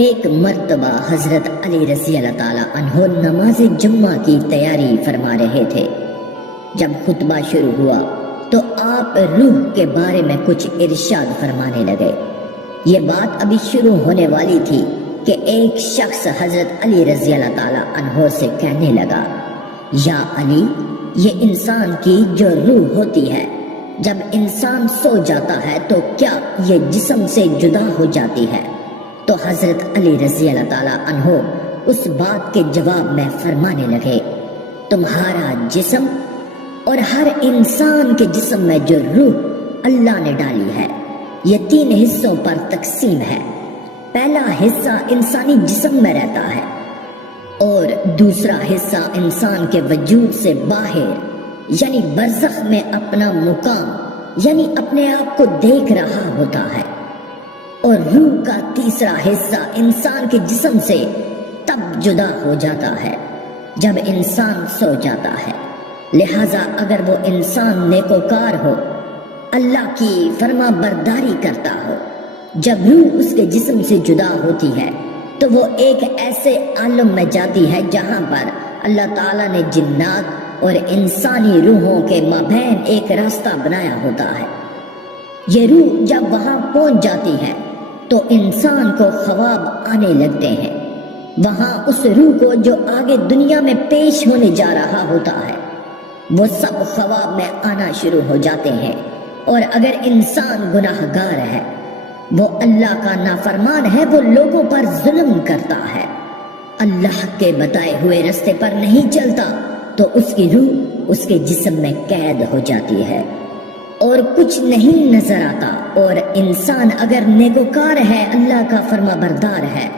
ایک مرتبہ حضرت علی رضی اللہ تعالیٰ عنہ نماز جمعہ کی تیاری فرما رہے تھے۔ جب خطبہ شروع ہوا تو آپ روح کے بارے میں کچھ ارشاد فرمانے لگے۔ یہ بات ابھی شروع ہونے والی تھی کہ ایک شخص حضرت علی رضی اللہ تعالیٰ عنہ سے کہنے لگا، یا علی، یہ انسان کی جو روح ہوتی ہے جب انسان سو جاتا ہے تو کیا یہ جسم سے جدا ہو جاتی ہے؟ تو حضرت علی رضی اللہ تعالیٰ عنہ اس بات کے جواب میں فرمانے لگے، تمہارا جسم اور ہر انسان کے جسم میں جو روح اللہ نے ڈالی ہے یہ 3 حصوں پر تقسیم ہے۔ پہلا حصہ انسانی جسم میں رہتا ہے اور دوسرا حصہ انسان کے وجود سے باہر یعنی برزخ میں اپنا مقام یعنی اپنے آپ کو دیکھ رہا ہوتا ہے، اور روح کا تیسرا حصہ انسان کے جسم سے تب جدا ہو جاتا ہے جب انسان سو جاتا ہے۔ لہذا اگر وہ انسان نیکوکار ہو، اللہ کی فرما برداری کرتا ہو، جب روح اس کے جسم سے جدا ہوتی ہے تو وہ ایک ایسے عالم میں جاتی ہے جہاں پر اللہ تعالیٰ نے جنات اور انسانی روحوں کے مابین ایک راستہ بنایا ہوتا ہے۔ یہ روح جب وہاں پہنچ جاتی ہے تو انسان کو خواب آنے لگتے ہیں۔ وہاں اس روح کو جو آگے دنیا میں پیش ہونے جا رہا ہوتا ہے وہ سب خواب میں آنا شروع ہو جاتے ہیں، اور اگر انسان گناہگار ہے، وہ اللہ کا نافرمان ہے، وہ لوگوں پر ظلم کرتا ہے، اللہ کے بتائے ہوئے راستے پر نہیں چلتا، تو اس کی روح اس کے جسم میں قید ہو جاتی ہے اور کچھ نہیں نظر آتا۔ اور انسان اگر نیکوکار ہے، اللہ کا فرما بردار ہے،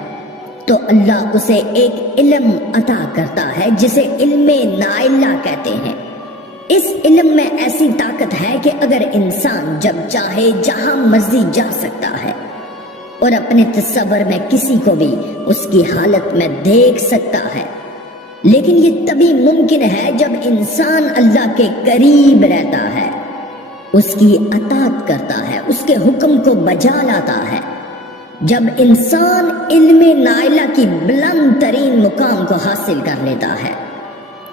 تو اللہ اسے ایک علم عطا کرتا ہے جسے علم نائلہ کہتے ہیں۔ اس علم میں ایسی طاقت ہے کہ اگر انسان جب چاہے جہاں مرضی جا سکتا ہے اور اپنے تصور میں کسی کو بھی اس کی حالت میں دیکھ سکتا ہے، لیکن یہ تبھی ممکن ہے جب انسان اللہ کے قریب رہتا ہے، اس کی اطاعت کرتا ہے، اس کے حکم کو بجا لاتا ہے۔ جب انسان علم نائلہ کی بلند ترین مقام کو حاصل کر لیتا ہے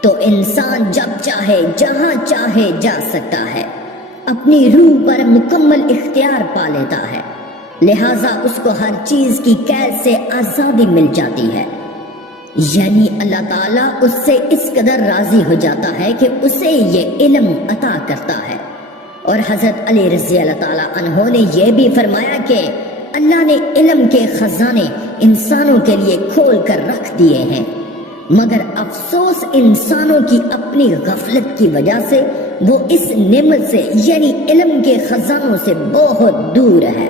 تو انسان جب چاہے جہاں چاہے جا سکتا ہے، اپنی روح پر مکمل اختیار پا لیتا ہے، لہٰذا اس کو ہر چیز کی قید سے آزادی مل جاتی ہے۔ یعنی اللہ تعالیٰ اس سے اس قدر راضی ہو جاتا ہے کہ اسے یہ علم عطا کرتا ہے۔ اور حضرت علی رضی اللہ تعالیٰ عنہ نے یہ بھی فرمایا کہ اللہ نے علم کے خزانے انسانوں کے لیے کھول کر رکھ دیے ہیں، مگر افسوس انسانوں کی اپنی غفلت کی وجہ سے وہ اس نعمت سے یعنی علم کے خزانوں سے بہت دور ہے۔